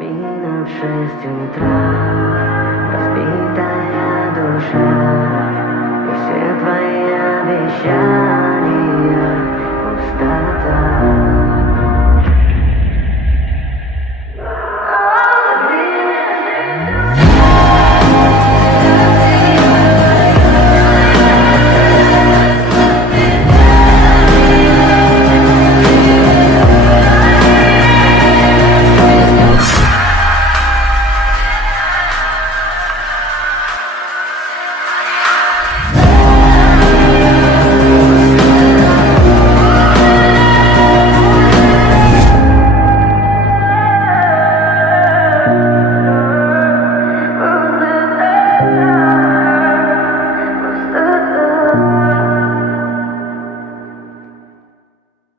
Минут 6 утра, разбитая душа, и все твои обещания пустота.